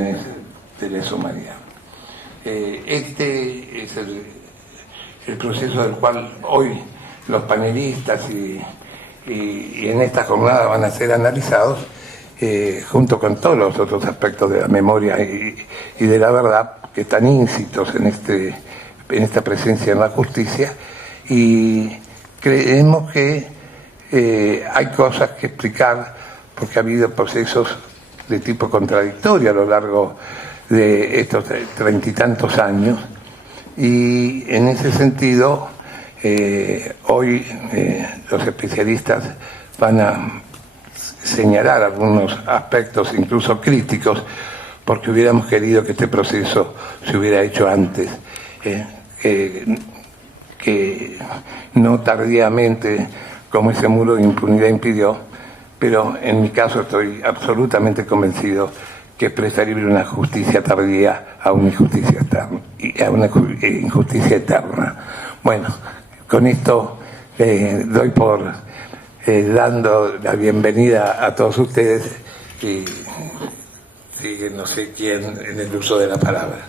crímenes de lesa humanidad. Este es el proceso del cual hoy los panelistas y en esta jornada van a ser analizados junto con todos los otros aspectos de la memoria y de la verdad que están íncitos en esta presencia en la justicia, y creemos que hay cosas que explicar porque ha habido procesos de tipo contradictorio a lo largo de estos 30 y tantos años, y en ese sentido hoy los especialistas van a señalar algunos aspectos incluso críticos, porque hubiéramos querido que este proceso se hubiera hecho antes, que no tardíamente como ese muro de impunidad impidió, pero en mi caso estoy absolutamente convencido que es preferible una justicia tardía a una injusticia eterna, injusticia eterna. Bueno, con esto doy por dando la bienvenida a todos ustedes y sigue no sé quién en el uso de la palabra.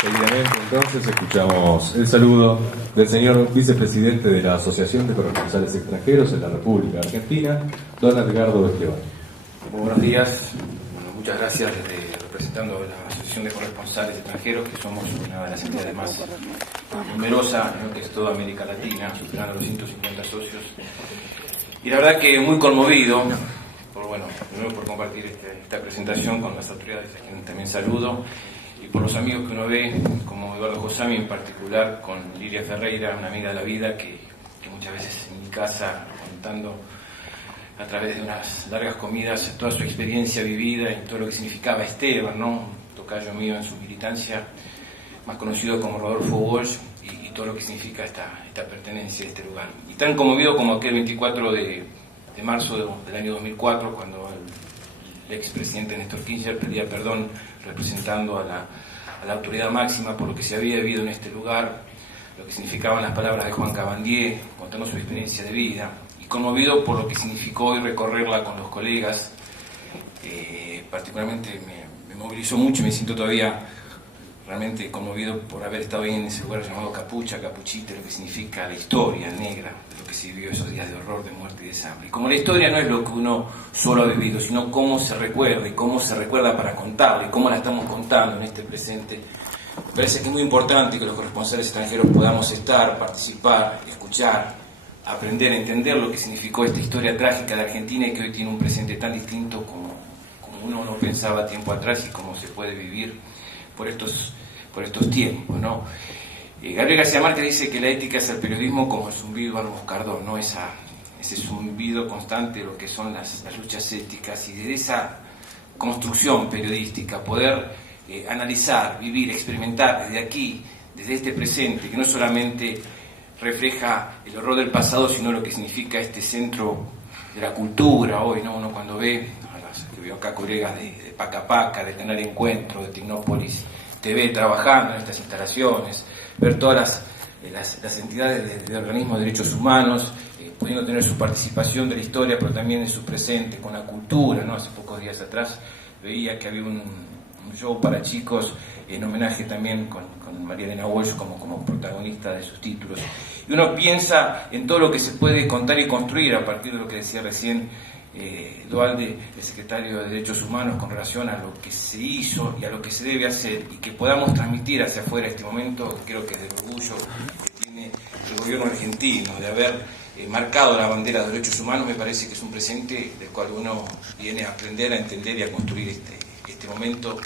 Seguidamente, entonces, escuchamos el saludo del señor vicepresidente de la Asociación de Corresponsales Extranjeros en la República Argentina, don Edgardo Esteban. Muy buenos días, muchas gracias representando a la Asociación de Corresponsales Extranjeros, que somos una de las entidades más numerosas en lo que es toda América Latina, superando los 150 socios. Y la verdad que muy conmovido, primero por compartir esta presentación con las autoridades, a quienes también saludo, y por los amigos que uno ve, como Eduardo Josami en particular, con Liria Ferreira, una amiga de la vida, que muchas veces en mi casa, contando a través de unas largas comidas toda su experiencia vivida y todo lo que significaba Esteban, ¿no? Un tocayo mío en su militancia, más conocido como Rodolfo Walsh, y todo lo que significa esta pertenencia a este lugar. Y tan conmovido como aquel 24 de marzo del año 2004, cuando el expresidente Néstor Kirchner pedía perdón representando a la autoridad máxima por lo que se había vivido en este lugar, lo que significaban las palabras de Juan Cabandier, contando su experiencia de vida, y conmovido por lo que significó hoy recorrerla con los colegas. Particularmente me movilizó mucho y me siento todavía realmente conmovido por haber estado ahí en ese lugar llamado Capucha, Capuchita, lo que significa la historia negra de lo que se vivió esos días de horror, de muerte y de sangre. Y como la historia no es lo que uno solo ha vivido, sino cómo se recuerda y cómo se recuerda para contarla y cómo la estamos contando en este presente, me parece que es muy importante que los corresponsales extranjeros podamos estar, participar, escuchar, aprender a entender lo que significó esta historia trágica de Argentina y que hoy tiene un presente tan distinto como uno no pensaba tiempo atrás y cómo se puede vivir por estos tiempos, ¿no? Gabriel García Márquez dice que la ética es el periodismo como el zumbido al moscardón, ¿no? Ese zumbido constante de lo que son las luchas éticas, y de esa construcción periodística poder analizar, vivir, experimentar desde aquí, desde este presente, que no solamente refleja el horror del pasado, sino lo que significa este centro de la cultura hoy, ¿no? Uno cuando ve veo acá colegas de Paca Paca, de Canal Encuentro, de Tecnópolis TV trabajando en estas instalaciones, ver todas las entidades de organismos de derechos humanos pudiendo tener su participación de la historia, pero también en su presente con la cultura, ¿no? Hace pocos días atrás veía que había un show para chicos en homenaje también con María Elena Walsh como protagonista de sus títulos. Y uno piensa en todo lo que se puede contar y construir a partir de lo que decía recién Dualde, el secretario de Derechos Humanos, con relación a lo que se hizo y a lo que se debe hacer, y que podamos transmitir hacia afuera este momento. Creo que es del orgullo que tiene el gobierno argentino de haber marcado la bandera de los derechos humanos. Me parece que es un presente del cual uno viene a aprender, a entender y a construir este momento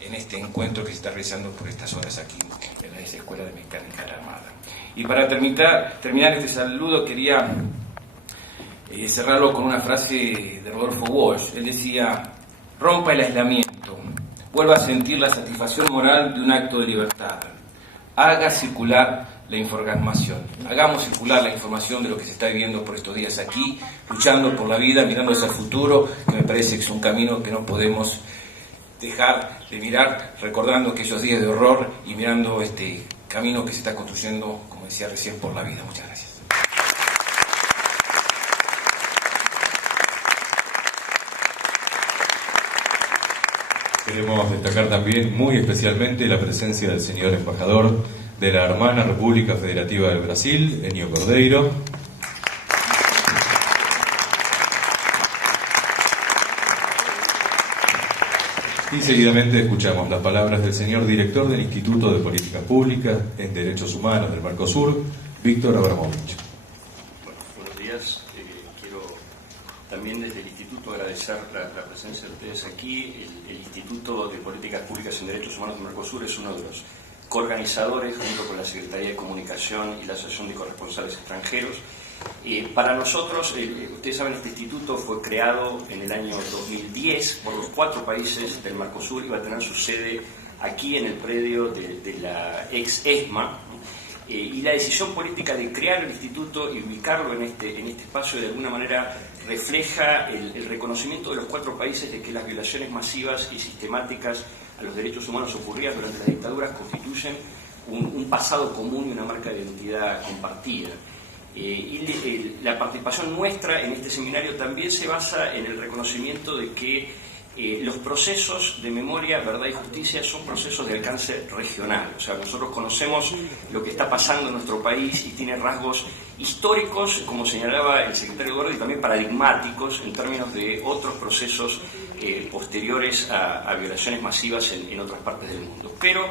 en este encuentro que se está realizando por estas horas aquí en la Escuela de Mecánica de la Armada. Y para terminar este saludo, quería cerrarlo con una frase de Rodolfo Walsh. Él decía: rompa el aislamiento, vuelva a sentir la satisfacción moral de un acto de libertad, haga circular la información, hagamos circular la información de lo que se está viviendo por estos días aquí, luchando por la vida, mirando hacia el futuro, que me parece que es un camino que no podemos dejar de mirar, recordando aquellos días de horror y mirando este camino que se está construyendo, como decía recién, por la vida. Muchas gracias. Queremos destacar también muy especialmente la presencia del señor embajador de la hermana República Federativa del Brasil, Enio Cordeiro. Y seguidamente escuchamos las palabras del señor director del Instituto de Políticas Públicas en Derechos Humanos del Mercosur, Víctor Abramovich. Buenos días. Quiero también desde el Instituto agradecer la presencia de ustedes aquí. El Instituto de Políticas Públicas en Derechos Humanos del Mercosur es uno de los coorganizadores, junto con la Secretaría de Comunicación y la Asociación de Corresponsales Extranjeros. Para nosotros, ustedes saben, este instituto fue creado en el año 2010 por los 4 países del Mercosur y va a tener su sede aquí en el predio de la ex ESMA. Y la decisión política de crear el instituto y ubicarlo en este espacio de alguna manera refleja el reconocimiento de los 4 países de que las violaciones masivas y sistemáticas a los derechos humanos ocurridas durante las dictaduras constituyen un pasado común y una marca de identidad compartida. Y la participación nuestra en este seminario también se basa en el reconocimiento de que los procesos de memoria, verdad y justicia son procesos de alcance regional. O sea, nosotros conocemos lo que está pasando en nuestro país y tiene rasgos históricos, como señalaba el secretario Eduardo, y también paradigmáticos en términos de otros procesos posteriores a violaciones masivas en otras partes del mundo. Pero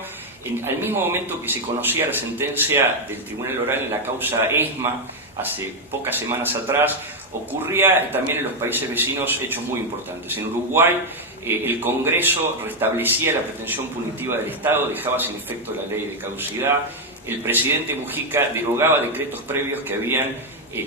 al mismo momento que se conocía la sentencia del Tribunal Oral en la causa ESMA, hace pocas semanas atrás, ocurría también en los países vecinos hechos muy importantes. En Uruguay, el Congreso restablecía la pretensión punitiva del Estado, dejaba sin efecto la ley de caducidad. El presidente Mujica derogaba decretos previos que habían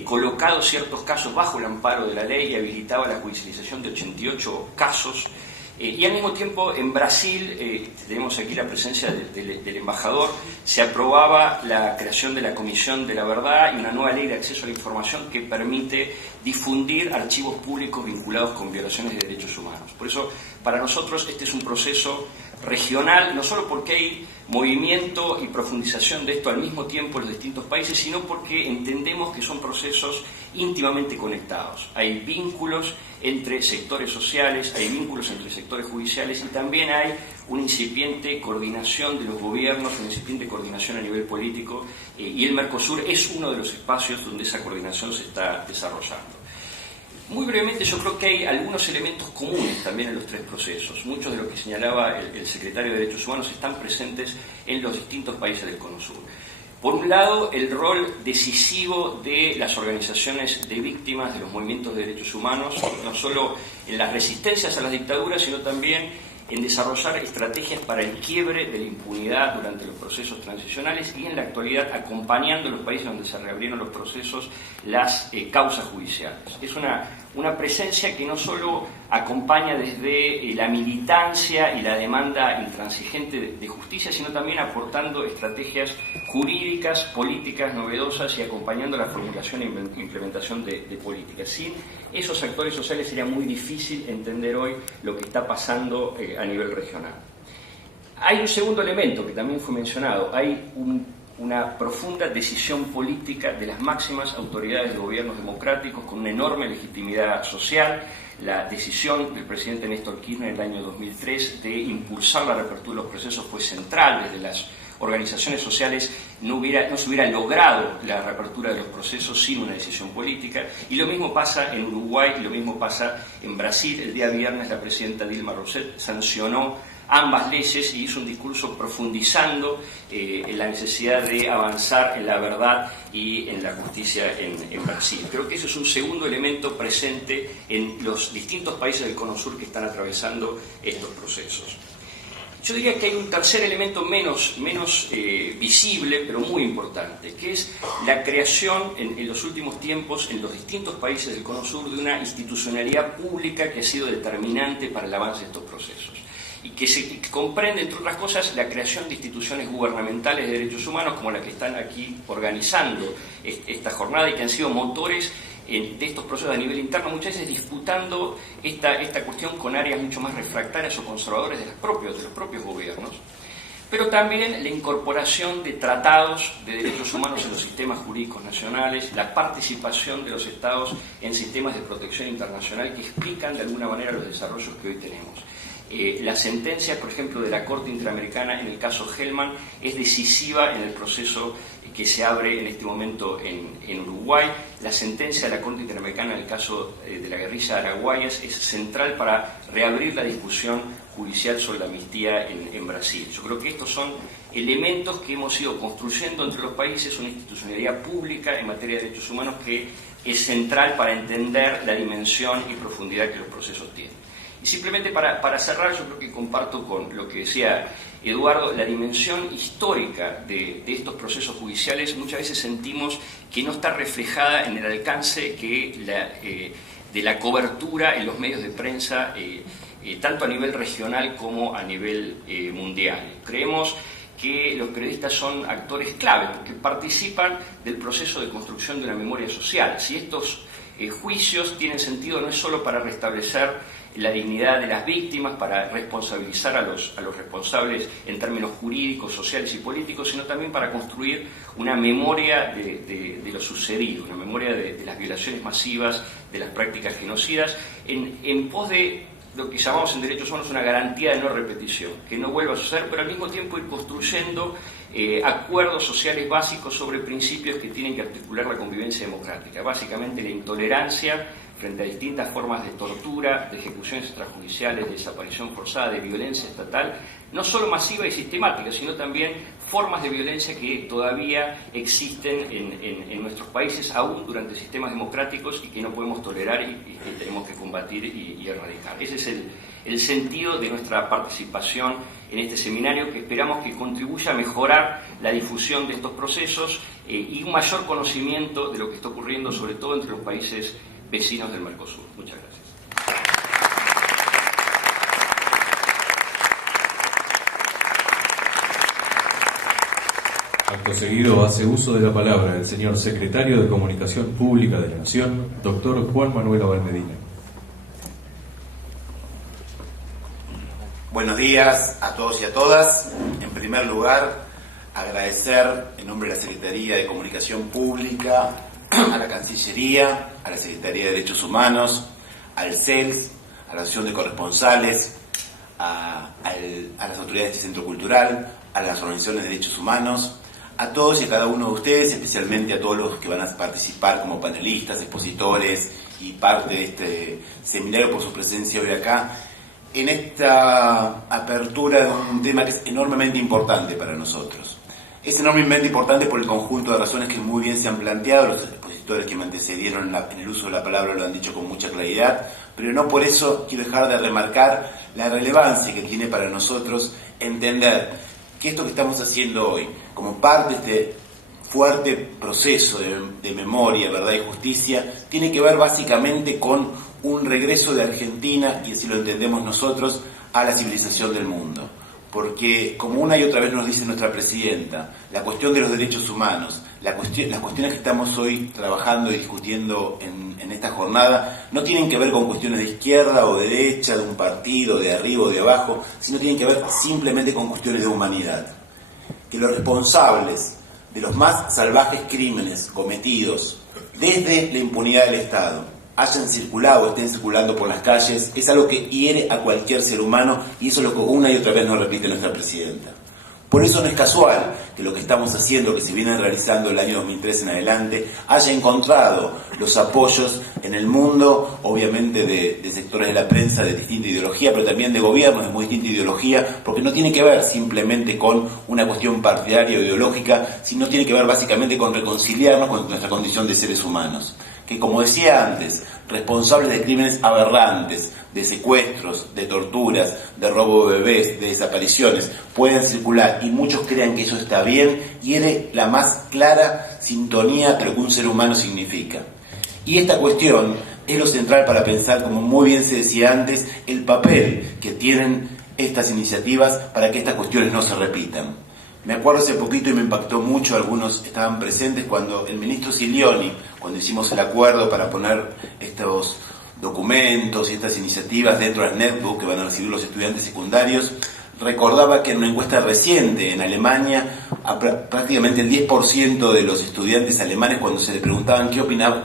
colocado ciertos casos bajo el amparo de la ley y habilitaba la judicialización de 88 casos. Y al mismo tiempo en Brasil, tenemos aquí la presencia del embajador, se aprobaba la creación de la Comisión de la Verdad y una nueva ley de acceso a la información que permite difundir archivos públicos vinculados con violaciones de derechos humanos. Por eso, para nosotros este es un proceso regional, no solo porque hay movimiento y profundización de esto al mismo tiempo en los distintos países, sino porque entendemos que son procesos íntimamente conectados. Hay vínculos entre sectores sociales, hay vínculos entre sectores judiciales y también hay una incipiente coordinación de los gobiernos, una incipiente coordinación a nivel político, y el Mercosur es uno de los espacios donde esa coordinación se está desarrollando. Muy brevemente, yo creo que hay algunos elementos comunes también en los 3 procesos. Muchos de lo que señalaba el secretario de Derechos Humanos están presentes en los distintos países del Cono Sur. Por un lado, el rol decisivo de las organizaciones de víctimas de los movimientos de derechos humanos, no solo en las resistencias a las dictaduras, sino también en desarrollar estrategias para el quiebre de la impunidad durante los procesos transicionales y en la actualidad acompañando a los países donde se reabrieron los procesos las causas judiciales. Es una presencia que no solo acompaña desde la militancia y la demanda intransigente de justicia, sino también aportando estrategias jurídicas, políticas novedosas y acompañando la formulación e implementación de políticas. Sin esos actores sociales sería muy difícil entender hoy lo que está pasando a nivel regional. Hay un segundo elemento que también fue mencionado. Hay una profunda decisión política de las máximas autoridades de gobiernos democráticos con una enorme legitimidad social. La decisión del presidente Néstor Kirchner en el año 2003 de impulsar la reapertura de los procesos fue central. Desde las organizaciones sociales no se hubiera logrado la reapertura de los procesos sin una decisión política, y lo mismo pasa en Uruguay y lo mismo pasa en Brasil. El día viernes la presidenta Dilma Rousseff sancionó ambas leyes y hizo un discurso profundizando en la necesidad de avanzar en la verdad y en la justicia en Brasil. Creo que ese es un segundo elemento presente en los distintos países del Cono Sur que están atravesando estos procesos. Yo diría que hay un tercer elemento menos visible, pero muy importante, que es la creación en los últimos tiempos en los distintos países del Cono Sur de una institucionalidad pública que ha sido determinante para el avance de estos procesos y que comprende, entre otras cosas, la creación de instituciones gubernamentales de derechos humanos como la que están aquí organizando esta jornada y que han sido motores de estos procesos a nivel interno, muchas veces disputando esta cuestión con áreas mucho más refractarias o conservadores de los propios gobiernos, pero también la incorporación de tratados de derechos humanos en los sistemas jurídicos nacionales, la participación de los estados en sistemas de protección internacional que explican de alguna manera los desarrollos que hoy tenemos. La sentencia, por ejemplo, de la Corte Interamericana en el caso Hellman es decisiva en el proceso que se abre en este momento en Uruguay. La sentencia de la Corte Interamericana en el caso de la guerrilla araguayas es central para reabrir la discusión judicial sobre la amnistía en Brasil. Yo creo que estos son elementos que hemos ido construyendo entre los países, una institucionalidad pública en materia de derechos humanos que es central para entender la dimensión y profundidad que los procesos tienen. Y simplemente para cerrar, yo creo que comparto con lo que decía Eduardo, la dimensión histórica de estos procesos judiciales muchas veces sentimos que no está reflejada en el alcance de la cobertura en los medios de prensa, tanto a nivel regional como a nivel mundial. Creemos que los periodistas son actores clave porque participan del proceso de construcción de una memoria social. Si estos juicios tienen sentido no es solo para restablecer la dignidad de las víctimas, para responsabilizar a los responsables en términos jurídicos, sociales y políticos, sino también para construir una memoria de lo sucedido, una memoria de las violaciones masivas, de las prácticas genocidas, en pos de lo que llamamos en derechos humanos una garantía de no repetición, que no vuelva a suceder, pero al mismo tiempo ir construyendo acuerdos sociales básicos sobre principios que tienen que articular la convivencia democrática, básicamente la intolerancia frente a distintas formas de tortura, de ejecuciones extrajudiciales, de desaparición forzada, de violencia estatal, no solo masiva y sistemática, sino también formas de violencia que todavía existen en nuestros países, aún durante sistemas democráticos, y que no podemos tolerar y tenemos que combatir y erradicar. Ese es el sentido de nuestra participación en este seminario, que esperamos que contribuya a mejorar la difusión de estos procesos y un mayor conocimiento de lo que está ocurriendo, sobre todo entre los países vecinos del Mercosur. Muchas gracias. Acto seguido hace uso de la palabra el señor Secretario de Comunicación Pública de la Nación, doctor Juan Manuel Abal Medina. Buenos días a todos y a todas. En primer lugar, agradecer en nombre de la Secretaría de Comunicación Pública a la Cancillería, a la Secretaría de Derechos Humanos, al CELS, a la Asociación de Corresponsales, a las autoridades del Centro Cultural, a las organizaciones de derechos humanos, a todos y a cada uno de ustedes, especialmente a todos los que van a participar como panelistas, expositores y parte de este seminario por su presencia hoy acá, en esta apertura de un tema que es enormemente importante para nosotros. Es enormemente importante por el conjunto de razones que muy bien se han planteado, los expositores que me antecedieron en el uso de la palabra lo han dicho con mucha claridad, pero no por eso quiero dejar de remarcar la relevancia que tiene para nosotros entender que esto que estamos haciendo hoy, como parte de este fuerte proceso de memoria, verdad y justicia, tiene que ver básicamente con un regreso de Argentina, y así lo entendemos nosotros, a la civilización del mundo. Porque, como una y otra vez nos dice nuestra presidenta, la cuestión de los derechos humanos, las cuestiones que estamos hoy trabajando y discutiendo en esta jornada, no tienen que ver con cuestiones de izquierda o de derecha, de un partido, de arriba o de abajo, sino tienen que ver simplemente con cuestiones de humanidad. Que los responsables de los más salvajes crímenes cometidos desde la impunidad del Estado hayan circulado o estén circulando por las calles, es algo que hiere a cualquier ser humano, y eso es lo que una y otra vez nos repite nuestra presidenta. Por eso no es casual que lo que estamos haciendo, que se viene realizando el año 2003 en adelante, haya encontrado los apoyos en el mundo, obviamente de sectores de la prensa de distinta ideología, pero también de gobiernos de muy distinta ideología, porque no tiene que ver simplemente con una cuestión partidaria o ideológica, sino tiene que ver básicamente con reconciliarnos con nuestra condición de seres humanos. Que, como decía antes, responsables de crímenes aberrantes, de secuestros, de torturas, de robo de bebés, de desapariciones, pueden circular y muchos crean que eso está bien, y es la más clara sintonía de lo que un ser humano significa. Y esta cuestión es lo central para pensar, como muy bien se decía antes, el papel que tienen estas iniciativas para que estas cuestiones no se repitan. Me acuerdo hace poquito y me impactó mucho, algunos estaban presentes, cuando el ministro Silioni, cuando hicimos el acuerdo para poner estos documentos y estas iniciativas dentro del netbook que van a recibir los estudiantes secundarios, recordaba que en una encuesta reciente en Alemania, prácticamente el 10% de los estudiantes alemanes, cuando se les preguntaban qué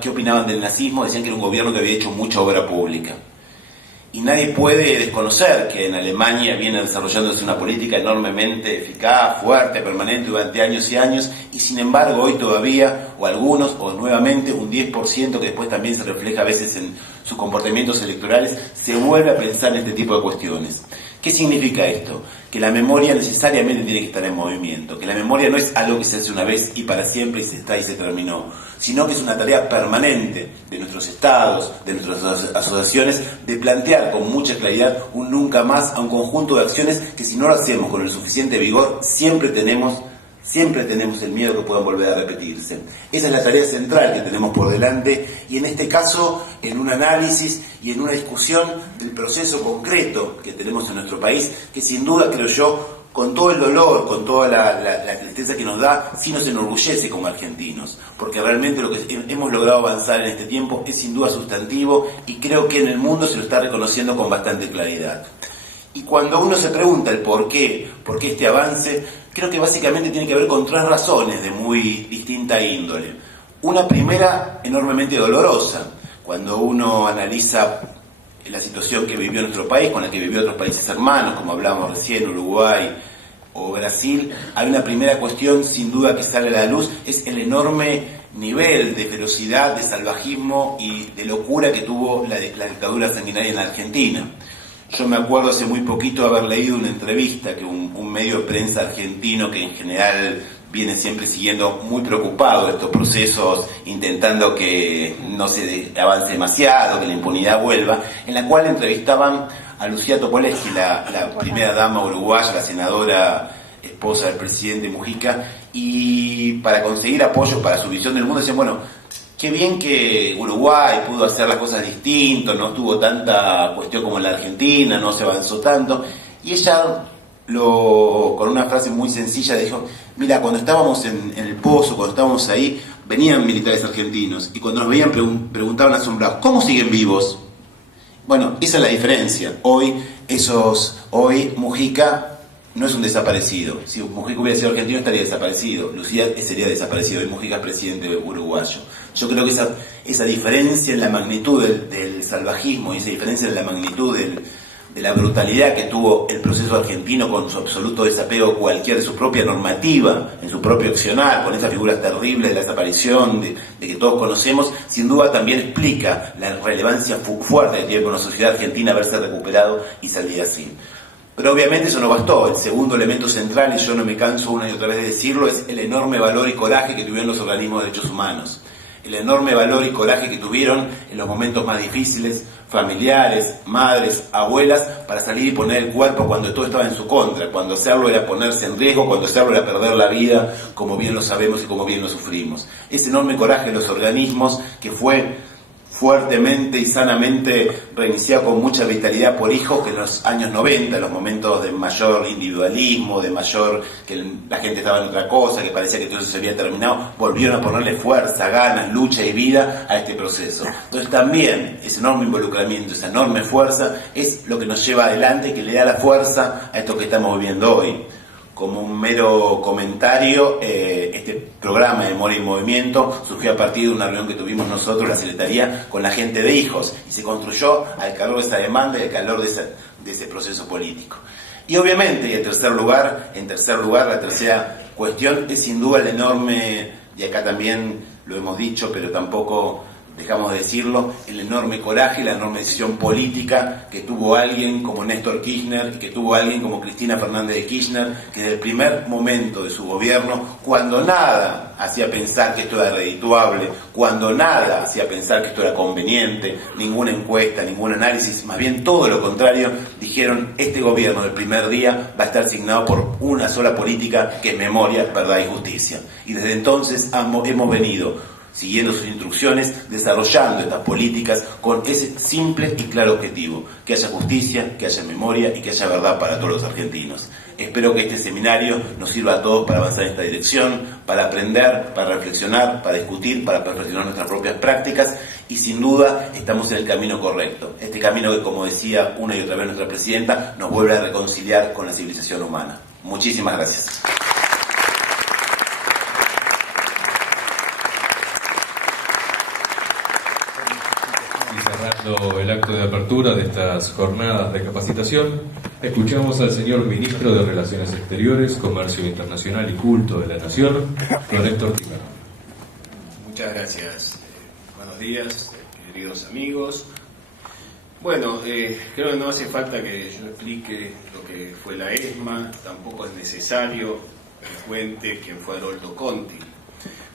opinaban del nazismo, decían que era un gobierno que había hecho mucha obra pública. Y nadie puede desconocer que en Alemania viene desarrollándose una política enormemente eficaz, fuerte, permanente durante años y años, y sin embargo hoy todavía, o algunos, o nuevamente un 10% que después también se refleja a veces en sus comportamientos electorales, se vuelve a pensar en este tipo de cuestiones. ¿Qué significa esto? Que la memoria necesariamente tiene que estar en movimiento, que la memoria no es algo que se hace una vez y para siempre y se está y se terminó, sino que es una tarea permanente de nuestros estados, de nuestras asociaciones, de plantear con mucha claridad un nunca más a un conjunto de acciones que si no lo hacemos con el suficiente vigor, siempre tenemos el miedo que puedan volver a repetirse. Esa es la tarea central que tenemos por delante y en este caso en un análisis y en una discusión del proceso concreto que tenemos en nuestro país, que sin duda creo yo, con todo el dolor, con toda la tristeza que nos da, sí nos enorgullece como argentinos, porque realmente lo que hemos logrado avanzar en este tiempo es sin duda sustantivo y creo que en el mundo se lo está reconociendo con bastante claridad. Y cuando uno se pregunta el por qué este avance, creo que básicamente tiene que ver con 3 razones de muy distinta índole. Una primera, enormemente dolorosa, cuando uno analiza la situación que vivió nuestro país, con la que vivió otros países hermanos, como hablábamos recién, Uruguay o Brasil, hay una primera cuestión sin duda que sale a la luz, es el enorme nivel de ferocidad, de salvajismo y de locura que tuvo la dictadura sanguinaria en la Argentina. Yo me acuerdo hace muy poquito haber leído una entrevista que un medio de prensa argentino que en general viene siempre siguiendo muy preocupado estos procesos, intentando que no se avance demasiado, que la impunidad vuelva, en la cual entrevistaban a Lucía Topoleschi, la primera dama uruguaya, la senadora esposa del presidente Mujica, y para conseguir apoyo para su visión del mundo decían, bueno, qué bien que Uruguay pudo hacer las cosas distinto, no tuvo tanta cuestión como en la Argentina, no se avanzó tanto. Y ella, con una frase muy sencilla, dijo, mira, cuando estábamos en el pozo, cuando estábamos ahí, venían militares argentinos y cuando nos veían preguntaban asombrados, ¿cómo siguen vivos? Bueno, esa es la diferencia. Hoy Mujica no es un desaparecido. Si Mujica hubiera sido argentino estaría desaparecido. Lucía sería desaparecido y Mujica es presidente uruguayo. Yo creo que esa diferencia en la magnitud del salvajismo y esa diferencia en la magnitud de la brutalidad que tuvo el proceso argentino con su absoluto desapego de su propia normativa, en su propio accionar, con esa figura terrible de la desaparición de que todos conocemos, sin duda también explica la relevancia fuerte que tiene con la sociedad argentina haberse recuperado y salir así. Pero obviamente eso no bastó. El segundo elemento central, y yo no me canso una y otra vez de decirlo, es el enorme valor y coraje que tuvieron los organismos de derechos humanos. El enorme valor y coraje que tuvieron en los momentos más difíciles, familiares, madres, abuelas, para salir y poner el cuerpo cuando todo estaba en su contra, cuando hacerlo era ponerse en riesgo, cuando hacerlo era perder la vida, como bien lo sabemos y como bien lo sufrimos. Ese enorme coraje de los organismos que fue fuertemente y sanamente reiniciado con mucha vitalidad por hijos que en los años 90, en los momentos de mayor individualismo, de mayor que la gente estaba en otra cosa, que parecía que todo eso se había terminado, volvieron a ponerle fuerza, ganas, lucha y vida a este proceso. Entonces también ese enorme involucramiento, esa enorme fuerza es lo que nos lleva adelante y que le da la fuerza a esto que estamos viviendo hoy. Como un mero comentario, este programa de Memoria y Movimiento surgió a partir de una reunión que tuvimos nosotros, la Secretaría, con la gente de Hijos, y se construyó al calor de esa demanda y al calor de ese proceso político. Y obviamente, y en tercer lugar, la tercera cuestión es sin duda el enorme, y acá también lo hemos dicho, pero tampoco dejamos de decirlo, el enorme coraje y la enorme decisión política que tuvo alguien como Néstor Kirchner y que tuvo alguien como Cristina Fernández de Kirchner, que desde el primer momento de su gobierno, cuando nada hacía pensar que esto era redituable, cuando nada hacía pensar que esto era conveniente, ninguna encuesta, ningún análisis, más bien todo lo contrario, dijeron, este gobierno del primer día va a estar signado por una sola política que es memoria, verdad y justicia. Y desde entonces hemos venido siguiendo sus instrucciones, desarrollando estas políticas con ese simple y claro objetivo, que haya justicia, que haya memoria y que haya verdad para todos los argentinos. Espero que este seminario nos sirva a todos para avanzar en esta dirección, para aprender, para reflexionar, para discutir, para perfeccionar nuestras propias prácticas y sin duda estamos en el camino correcto. Este camino que, como decía una y otra vez nuestra presidenta, nos vuelve a reconciliar con la civilización humana. Muchísimas gracias. Y cerrar El acto de apertura de estas jornadas de capacitación, escuchamos al señor Ministro de Relaciones Exteriores, Comercio Internacional y Culto de la Nación, don Héctor Timmermans. Muchas gracias. Buenos días, queridos amigos. Bueno, creo que no hace falta que yo explique lo que fue la ESMA, tampoco es necesario que cuente quién fue Haroldo Conti,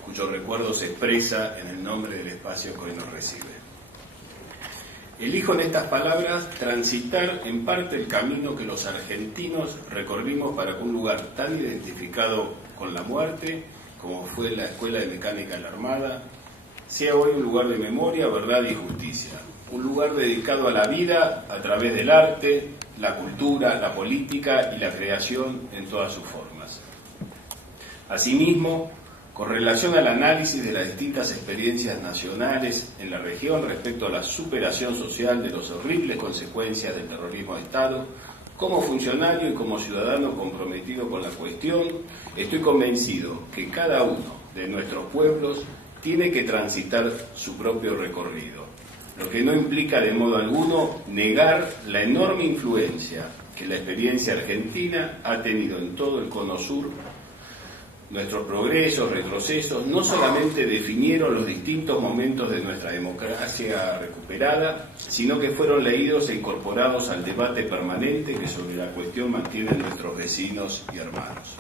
cuyo recuerdo se expresa en el nombre del espacio que hoy nos recibe. Elijo en estas palabras transitar en parte el camino que los argentinos recorrimos para que un lugar tan identificado con la muerte como fue la Escuela de Mecánica de la Armada sea hoy un lugar de memoria, verdad y justicia, un lugar dedicado a la vida a través del arte, la cultura, la política y la creación en todas sus formas. Asimismo, con relación al análisis de las distintas experiencias nacionales en la región respecto a la superación social de las horribles consecuencias del terrorismo de Estado, como funcionario y como ciudadano comprometido con la cuestión, estoy convencido que cada uno de nuestros pueblos tiene que transitar su propio recorrido, lo que no implica de modo alguno negar la enorme influencia que la experiencia argentina ha tenido en todo el cono sur. Nuestros progresos, retrocesos, no solamente definieron los distintos momentos de nuestra democracia recuperada, sino que fueron leídos e incorporados al debate permanente que sobre la cuestión mantienen nuestros vecinos y hermanos.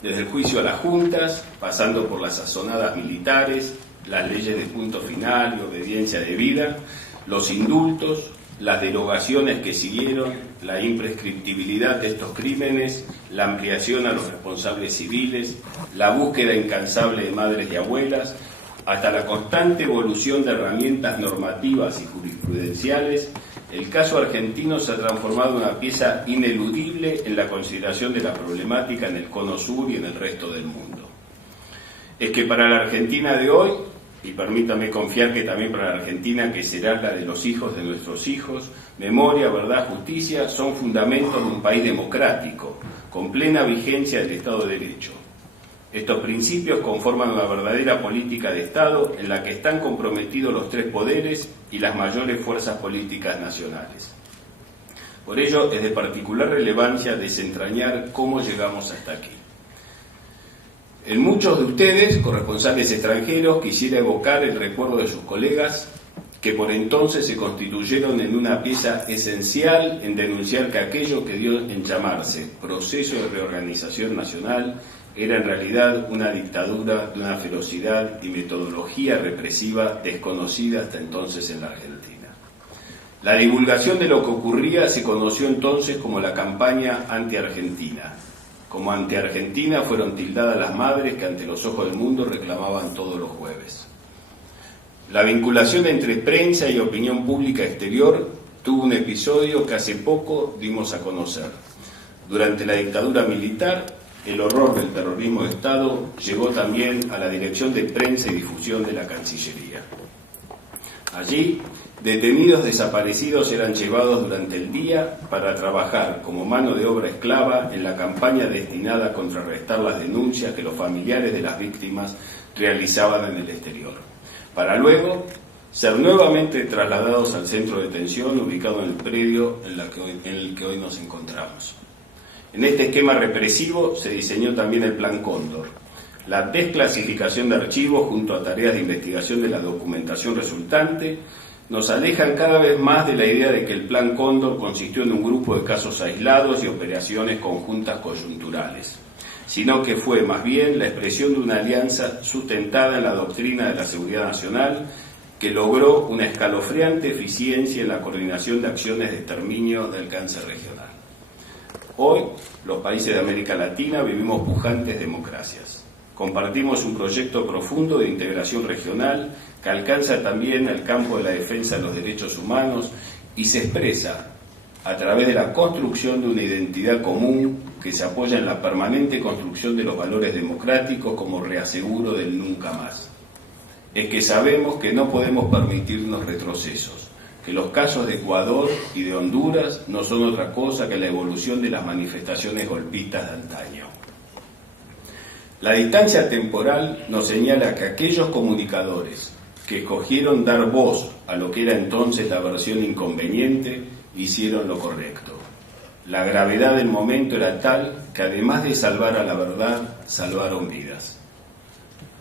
Desde el juicio a las juntas, pasando por las sazonadas militares, las leyes de punto final y obediencia debida, los indultos, las derogaciones que siguieron, la imprescriptibilidad de estos crímenes, la ampliación a los responsables civiles, la búsqueda incansable de madres y abuelas, hasta la constante evolución de herramientas normativas y jurisprudenciales, el caso argentino se ha transformado en una pieza ineludible en la consideración de la problemática en el cono sur y en el resto del mundo. Es que para la Argentina de hoy, y permítame confiar que también para la Argentina que será la de los hijos de nuestros hijos, memoria, verdad, justicia son fundamentos de un país democrático, con plena vigencia del Estado de Derecho. Estos principios conforman una verdadera política de Estado en la que están comprometidos los tres poderes y las mayores fuerzas políticas nacionales. Por ello es de particular relevancia desentrañar cómo llegamos hasta aquí. En muchos de ustedes, corresponsales extranjeros, quisiera evocar el recuerdo de sus colegas que por entonces se constituyeron en una pieza esencial en denunciar que aquello que dio en llamarse proceso de reorganización nacional era en realidad una dictadura de una ferocidad y metodología represiva desconocida hasta entonces en la Argentina. La divulgación de lo que ocurría se conoció entonces como la campaña anti-argentina. Como anti-Argentina fueron tildadas las madres que ante los ojos del mundo reclamaban todos los jueves. La vinculación entre prensa y opinión pública exterior tuvo un episodio que hace poco dimos a conocer. Durante la dictadura militar, el horror del terrorismo de Estado llegó también a la Dirección de Prensa y Difusión de la Cancillería. Allí, detenidos desaparecidos eran llevados durante el día para trabajar como mano de obra esclava en la campaña destinada a contrarrestar las denuncias que los familiares de las víctimas realizaban en el exterior, para luego ser nuevamente trasladados al centro de detención ubicado en el predio en el que hoy nos encontramos. En este esquema represivo se diseñó también el Plan Cóndor, la desclasificación de archivos junto a tareas de investigación de la documentación resultante nos alejan cada vez más de la idea de que el Plan Cóndor consistió en un grupo de casos aislados y operaciones conjuntas coyunturales, sino que fue más bien la expresión de una alianza sustentada en la doctrina de la seguridad nacional que logró una escalofriante eficiencia en la coordinación de acciones de exterminio de alcance regional. Hoy, los países de América Latina vivimos pujantes democracias. Compartimos un proyecto profundo de integración regional que alcanza también el campo de la defensa de los derechos humanos y se expresa a través de la construcción de una identidad común que se apoya en la permanente construcción de los valores democráticos como reaseguro del nunca más. Es que sabemos que no podemos permitirnos retrocesos, que los casos de Ecuador y de Honduras no son otra cosa que la evolución de las manifestaciones golpistas de antaño. La distancia temporal nos señala que aquellos comunicadores que escogieron dar voz a lo que era entonces la versión inconveniente, hicieron lo correcto. La gravedad del momento era tal que además de salvar a la verdad, salvaron vidas.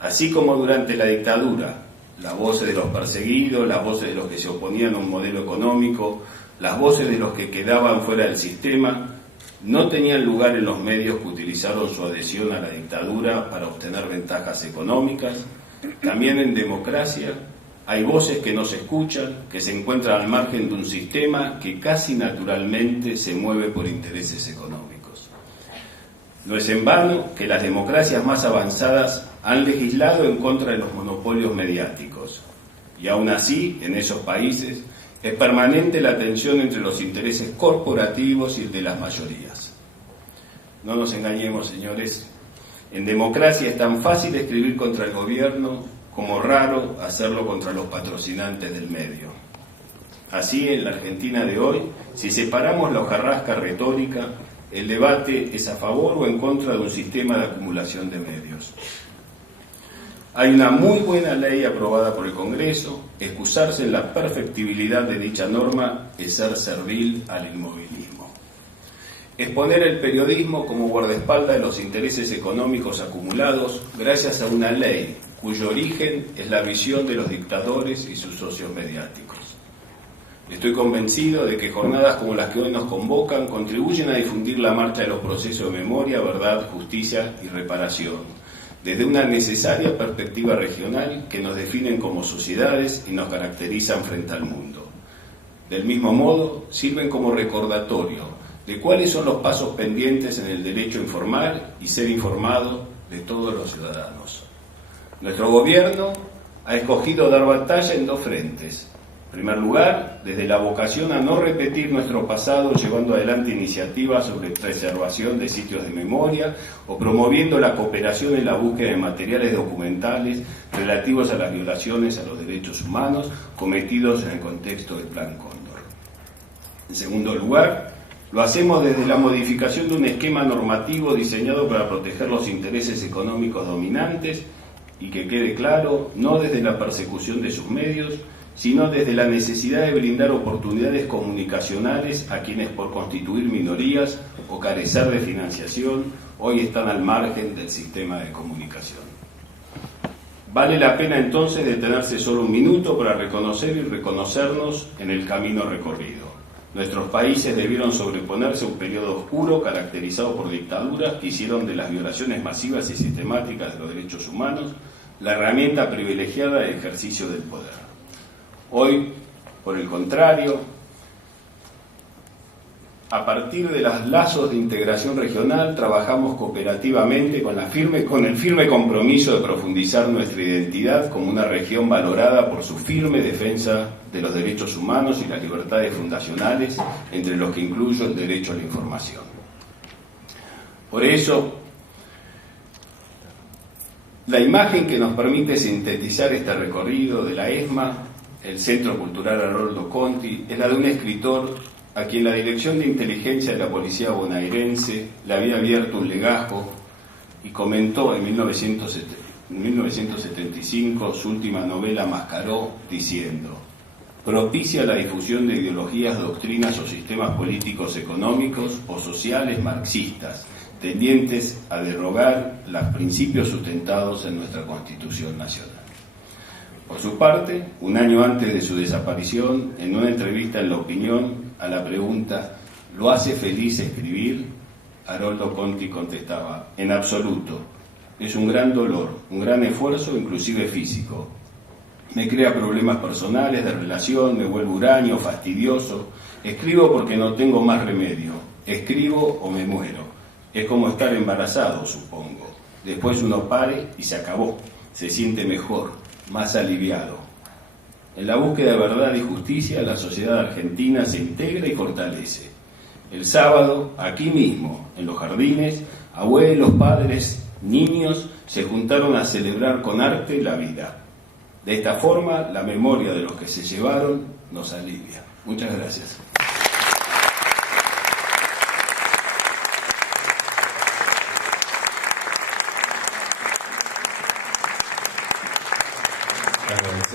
Así como durante la dictadura, las voces de los perseguidos, las voces de los que se oponían a un modelo económico, las voces de los que quedaban fuera del sistema, no tenían lugar en los medios que utilizaron su adhesión a la dictadura para obtener ventajas económicas. También en democracia hay voces que no se escuchan, que se encuentran al margen de un sistema que casi naturalmente se mueve por intereses económicos. No es en vano que las democracias más avanzadas han legislado en contra de los monopolios mediáticos, y aún así, en esos países, es permanente la tensión entre los intereses corporativos y el de las mayorías. No nos engañemos, señores, en democracia es tan fácil escribir contra el gobierno como raro hacerlo contra los patrocinantes del medio. Así, en la Argentina de hoy, si separamos la hojarasca retórica, el debate es a favor o en contra de un sistema de acumulación de medios. Hay una muy buena ley aprobada por el Congreso. Excusarse en la perfectibilidad de dicha norma es ser servil al inmovilismo. Es poner el periodismo como guardaespaldas de los intereses económicos acumulados gracias a una ley cuyo origen es la visión de los dictadores y sus socios mediáticos. Estoy convencido de que jornadas como las que hoy nos convocan contribuyen a difundir la marcha de los procesos de memoria, verdad, justicia y reparación, desde una necesaria perspectiva regional que nos definen como sociedades y nos caracterizan frente al mundo. Del mismo modo, sirven como recordatorio de cuáles son los pasos pendientes en el derecho a informar y ser informado de todos los ciudadanos. Nuestro gobierno ha escogido dar batalla en dos frentes. En primer lugar, desde la vocación a no repetir nuestro pasado, llevando adelante iniciativas sobre preservación de sitios de memoria o promoviendo la cooperación en la búsqueda de materiales documentales relativos a las violaciones a los derechos humanos cometidos en el contexto del Plan Cóndor. En segundo lugar, lo hacemos desde la modificación de un esquema normativo diseñado para proteger los intereses económicos dominantes y que quede claro, no desde la persecución de sus medios, sino desde la necesidad de brindar oportunidades comunicacionales a quienes por constituir minorías o carecer de financiación hoy están al margen del sistema de comunicación. Vale la pena entonces detenerse solo un minuto para reconocer y reconocernos en el camino recorrido. Nuestros países debieron sobreponerse a un periodo oscuro caracterizado por dictaduras que hicieron de las violaciones masivas y sistemáticas de los derechos humanos la herramienta privilegiada de ejercicio del poder. Hoy, por el contrario, a partir de los lazos de integración regional, trabajamos cooperativamente con el firme compromiso de profundizar nuestra identidad como una región valorada por su firme defensa de los derechos humanos y las libertades fundacionales, entre los que incluyo el derecho a la información. Por eso, la imagen que nos permite sintetizar este recorrido de la ESMA, el Centro Cultural Haroldo Conti, es la de un escritor a quien la Dirección de Inteligencia de la Policía Bonaerense le había abierto un legajo y comentó en 1975 su última novela Mascaró, diciendo: propicia la difusión de ideologías, doctrinas o sistemas políticos, económicos o sociales marxistas, tendientes a derogar los principios sustentados en nuestra Constitución Nacional. Por su parte, un año antes de su desaparición, en una entrevista en La Opinión, a la pregunta ¿lo hace feliz escribir?, Haroldo Conti contestaba: en absoluto, es un gran dolor, un gran esfuerzo, inclusive físico. Me crea problemas personales, de relación, me vuelvo huraño, fastidioso. Escribo porque no tengo más remedio. Escribo o me muero. Es como estar embarazado, supongo. Después uno pare y se acabó. Se siente mejor, más aliviado. En la búsqueda de verdad y justicia, la sociedad argentina se integra y fortalece. El sábado, aquí mismo, en los jardines, abuelos, padres, niños se juntaron a celebrar con arte la vida. De esta forma, la memoria de los que se llevaron nos alivia. Muchas gracias.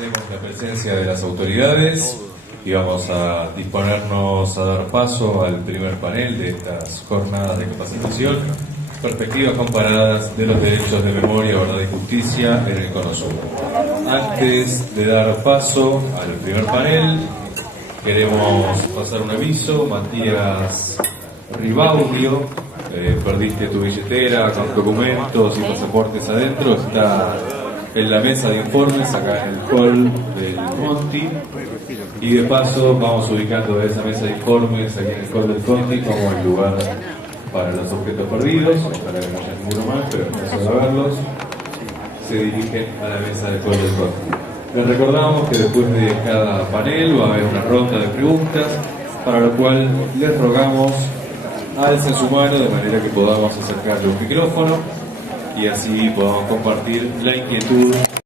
Agradecemos la presencia de las autoridades y vamos a disponernos a dar paso al primer panel de estas jornadas de capacitación, perspectivas comparadas de los derechos de memoria, verdad y justicia en el Cono Sur. Antes de dar paso al primer panel, queremos pasar un aviso. Matías Ribaudio, perdiste tu billetera con documentos y pasaportes adentro, está en la mesa de informes acá en el hall del Conti, y de paso vamos ubicando esa mesa de informes aquí en el hall del Conti como el lugar para los objetos perdidos. Ojalá que no haya ninguno más, pero en caso de haberlos, se dirigen a la mesa del hall del Conti. Les recordamos que después de cada panel va a haber una ronda de preguntas, para lo cual les rogamos alcen su mano de manera que podamos acercarle un micrófono y así podamos compartir la inquietud